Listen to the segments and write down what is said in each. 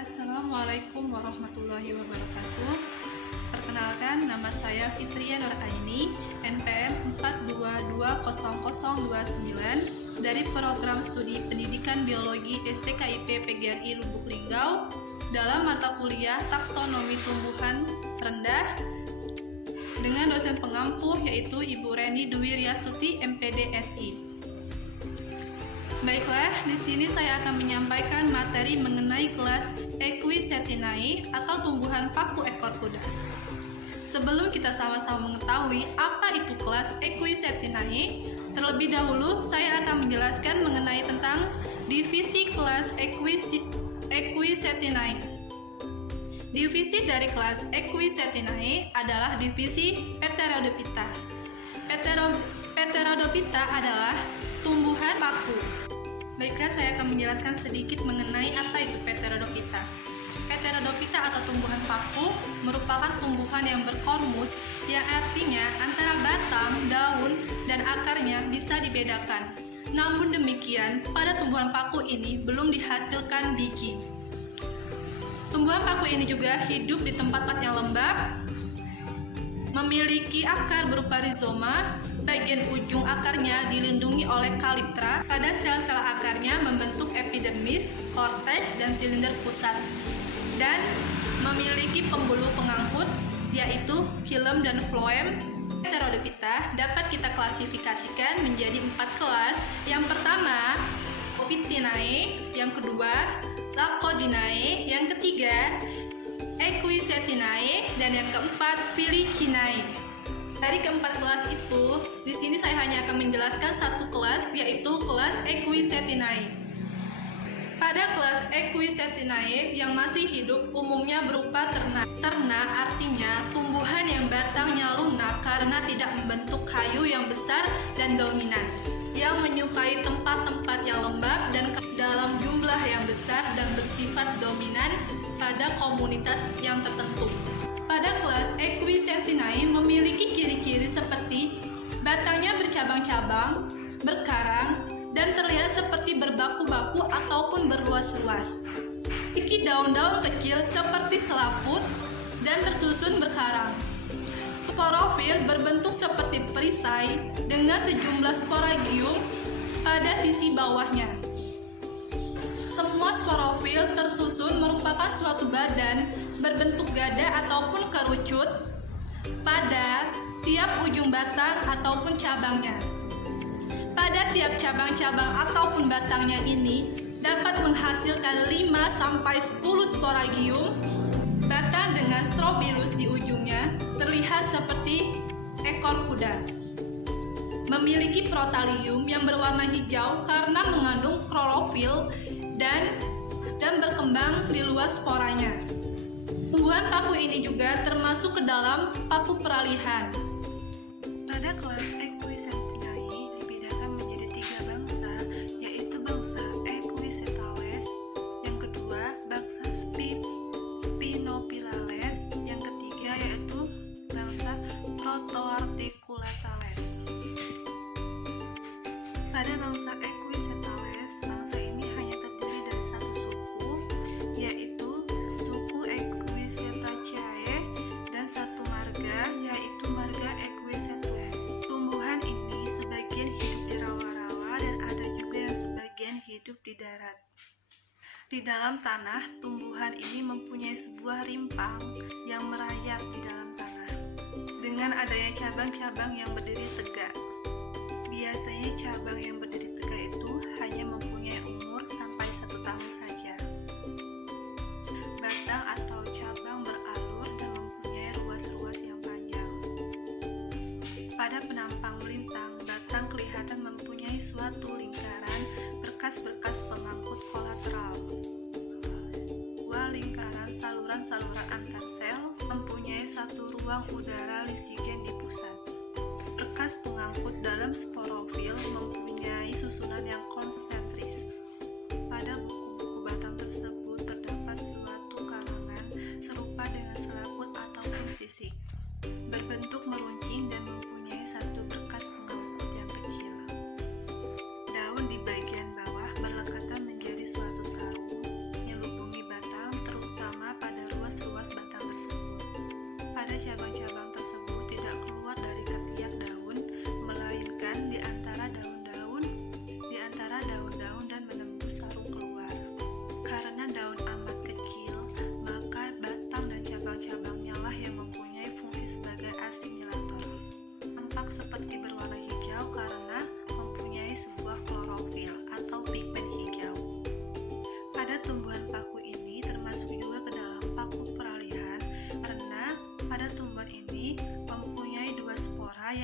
Assalamualaikum warahmatullahi wabarakatuh. Perkenalkan, nama saya Fitria Nur Aini, NPM 4220029 dari Program Studi Pendidikan Biologi STKIP PGRI Lubuk Linggau dalam mata kuliah Taksonomi Tumbuhan Rendah dengan dosen pengampu yaitu Ibu Reni Dwi Riastuti MPD SI. Baiklah, di sini saya akan menyampaikan materi mengenai kelas Equisetinae atau tumbuhan paku ekor kuda. Sebelum kita sama-sama mengetahui apa itu kelas Equisetinae, terlebih dahulu saya akan menjelaskan mengenai tentang divisi kelas Equisetinae. Divisi dari kelas Equisetinae adalah divisi Pteridophyta. Pteridophyta adalah tumbuhan paku. Baiklah, saya akan menjelaskan sedikit mengenai apa itu Pteridophyta. Pteridophyta atau tumbuhan paku merupakan tumbuhan yang berkormus, yang artinya antara batang, daun, dan akarnya bisa dibedakan. Namun demikian, pada tumbuhan paku ini belum dihasilkan biji. Tumbuhan paku ini juga hidup di tempat-tempat yang lembab, memiliki akar berupa rizoma. Bagian ujung akarnya dilindungi oleh kaliptra. Pada sel-sel akarnya membentuk epidermis, korteks, dan silinder pusat, dan memiliki pembuluh pengangkut yaitu xilem dan phloem. Pteridophyta dapat kita klasifikasikan menjadi 4 kelas. Yang pertama, Ophiticinae, yang kedua, Lachodinae, yang ketiga, Equisetinae, dan yang keempat, Felicinae. Dari keempat kelas itu, di sini saya hanya akan menjelaskan satu kelas, yaitu kelas Equisetinae. Pada kelas Equisetinae yang masih hidup umumnya berupa ternak. Ternak artinya tumbuhan yang batangnya lunak karena tidak membentuk kayu yang besar dan dominan, yang menyukai tempat-tempat yang lembab dan dalam jumlah yang besar dan bersifat dominan pada komunitas yang tertentu. Pada kelas Equisetinae memiliki ciri-ciri seperti batangnya bercabang-cabang, berkarang, dan terlihat seperti berbaku-baku ataupun berluas-luas. Memiliki daun-daun kecil seperti selaput dan tersusun berkarang. Sporofil berbentuk seperti perisai dengan sejumlah sporagium pada sisi bawahnya. Semua sporofil tersusun merupakan suatu badan berbentuk gada ataupun kerucut pada tiap ujung batang ataupun cabangnya. Pada tiap cabang-cabang ataupun batangnya ini dapat menghasilkan 5-10 sporagium. Batang dengan strobilus di ujungnya terlihat seperti ekor kuda. Memiliki protalium yang berwarna hijau karena mengandung klorofil dan berkembang di luar sporanya. Tumbuhan paku ini juga termasuk ke dalam paku peralihan. Pada kelas Equisetinae dibedakan menjadi 3 bangsa, yaitu bangsa Equisetales, yang kedua bangsa Spinophyllales, yang ketiga yaitu bangsa Protoarticulatales. Pada bangsa Equisetales, bangsa ini hanya terdiri dari satu suku, yaitu suku Equisetaceae, dan satu marga, yaitu marga Equisetum. Tumbuhan ini sebagian hidup di rawa-rawa dan ada juga yang sebagian hidup di darat. Di dalam tanah, tumbuhan ini mempunyai sebuah rimpang yang merayap di dalam tanah, dengan adanya cabang-cabang yang berdiri tegak. Biasanya cabang yang berdiri tegak itu hanya mempunyai umur sampai 1 tahun saja. Batang atau cabang beralur dan mempunyai ruas-ruas yang panjang. Pada penampang melintang, batang kelihatan mempunyai suatu lingkaran berkas-berkas pengangkut kolateral. Dua lingkaran saluran-saluran antar sel mempunyai satu ruang udara lisigen di pusat. Berkas pengangkut dalam sporofil mempunyai susunan yang konsentris. Pada buku-buku batang tersebut terdapat suatu karangan serupa dengan selaput ataupun sisik, berbentuk meruncing dan mempunyai satu berkas pengangkut yang kecil. Daun di bagian bawah berlekatan menjadi suatu sarung, menyelubungi batang terus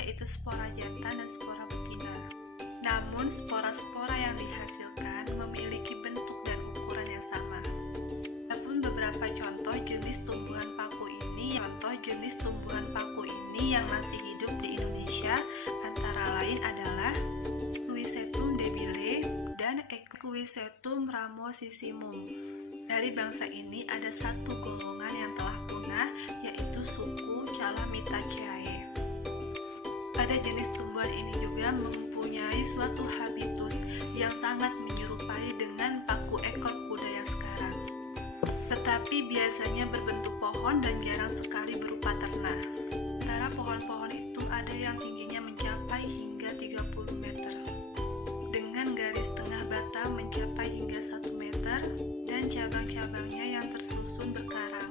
yaitu spora jantan dan spora betina. Namun spora-spora yang dihasilkan memiliki bentuk dan ukuran yang sama. Adapun beberapa contoh jenis tumbuhan paku ini yang masih hidup di Indonesia antara lain adalah Equisetum debile dan Equisetum ramosissimum. Dari bangsa ini ada satu golongan yang telah punah, yaitu suku Calamitaceae. Pada jenis tumbuhan ini juga mempunyai suatu habitus yang sangat menyerupai dengan paku ekor kuda yang sekarang. Tetapi biasanya berbentuk pohon dan jarang sekali berupa ternak. Antara pohon-pohon itu ada yang tingginya mencapai hingga 30 meter, dengan garis tengah batang mencapai hingga 1 meter, dan cabang-cabangnya yang tersusun berkarang.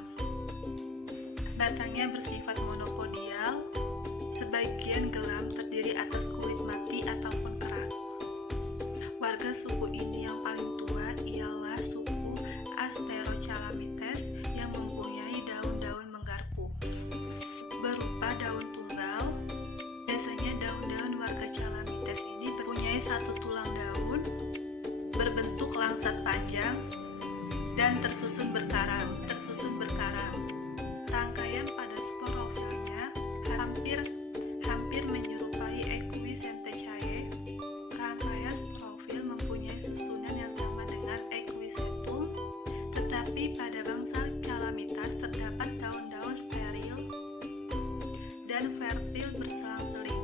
Batangnya bersifat monopodial, sebagian gelam terdiri atas kulit mati ataupun kerak. Warga suku ini yang paling tua ialah suku Asterocalamites yang mempunyai daun-daun menggarpu berupa daun tunggal. Biasanya daun-daun warga Calamites ini mempunyai satu tulang daun berbentuk langsat panjang dan tersusun berkarang. Rangkaian pada sporofilnya hampir menyerupai Equisentecae. Rangkaian sporofil mempunyai susunan yang sama dengan Equisetum, tetapi pada bangsa Calamitas terdapat daun-daun steril dan fertil berselang-seling.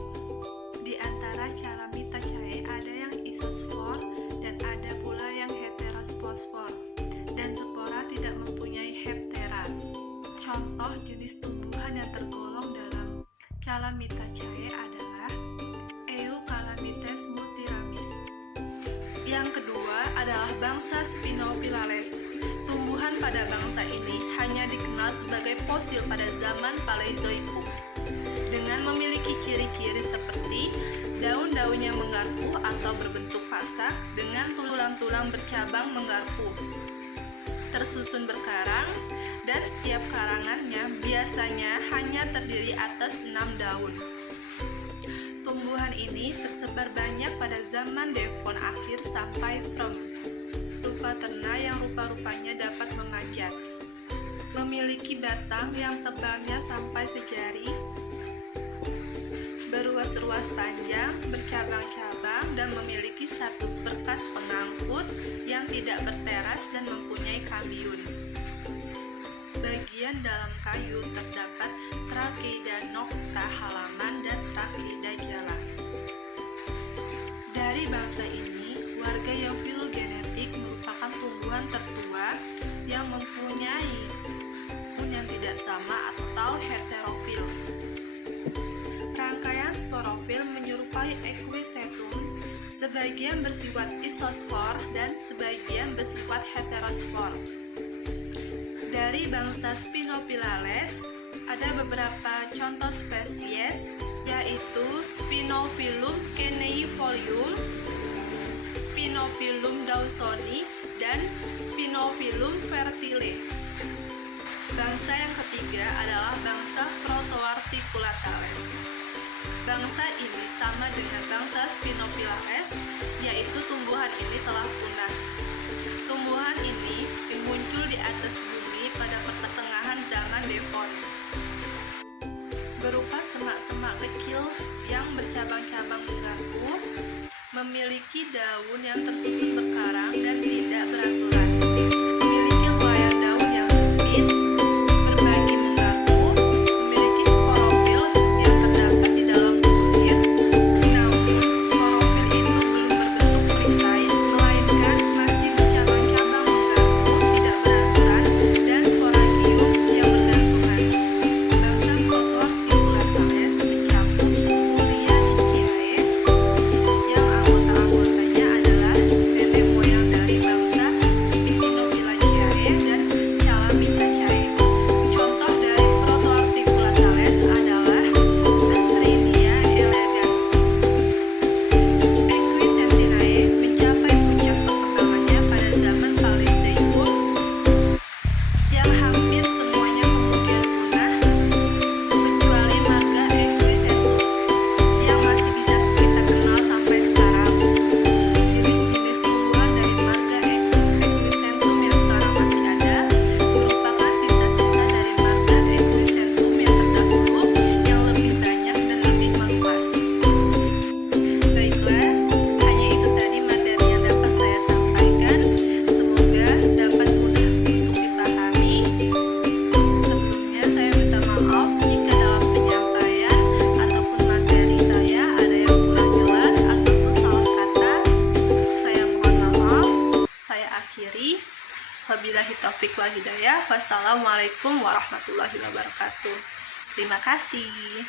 Di antara Calamitaceae ada yang isosfor dan ada pula yang heterosfosfor, dan spora tidak mempunyai heptera. Contoh jenis tumbuhan yang tergolong dalam Calamitaceae adalah Eucalyptus multiramis. Yang kedua adalah bangsa Spinophyllales. Tumbuhan pada bangsa ini hanya dikenal sebagai fosil pada zaman Paleozoikum, dengan memiliki ciri-ciri seperti daun-daunnya menggarpu atau berbentuk pasak dengan tulang-tulang bercabang menggarpu, tersusun berkarang, dan setiap karangannya biasanya hanya terdiri atas 6 daun. Tumbuhan ini tersebar banyak pada zaman Devon akhir sampai From. Rupa terna yang rupa-rupanya dapat memanjat, memiliki batang yang tebalnya sampai sejari, beruas-ruas panjang, bercabang-cabang, dan memiliki satu berkas pengangkut yang tidak berteras dan mempunyai kambiun. Bagian dalam kayu terdapat Tracheida nocta halaman dan Tracheida jala. Dari bangsa ini, warga yang filogenetik merupakan tumbuhan tertua yang mempunyai daun yang tidak sama atau heterofil. Rangkaian sporofil menyerupai Equisetum, sebagian bersifat isosfor dan sebagian bersifat heterosfor. Dari bangsa Spinophyllales ada beberapa contoh spesies, yaitu Spinophyllum caneifolium, Spinophyllum dawsoni, dan Spinophyllum fertile. Bangsa yang ketiga adalah bangsa Protoarticulatales. Bangsa ini sama dengan bangsa Spinophyllales, yaitu tumbuhan ini telah punah. Tumbuhan ini muncul di atas bumi pada pertengahan zaman Devon, berupa semak-semak kecil yang bercabang-cabang menggarpu, memiliki daun yang tersusun berkarang dan tidak beraturan, memiliki helaian daun yang sempit, berbagi menggarpu, memiliki sporofil yang terdapat di dalam bulir. Namun sporofil itu belum berbentuk perisai, melainkan masih bercabang-cabang menggarpu, tidak beraturan, dan sporangium yang bergantungan. Bangsa Protoarticulatales mencakup suku Lianiaceae yang anggota-anggotanya adalah nenek moyang dari bangsa Spinipellae. Wabillahi taufiq wal hidayah. Wassalamualaikum warahmatullahi wabarakatuh. Terima kasih.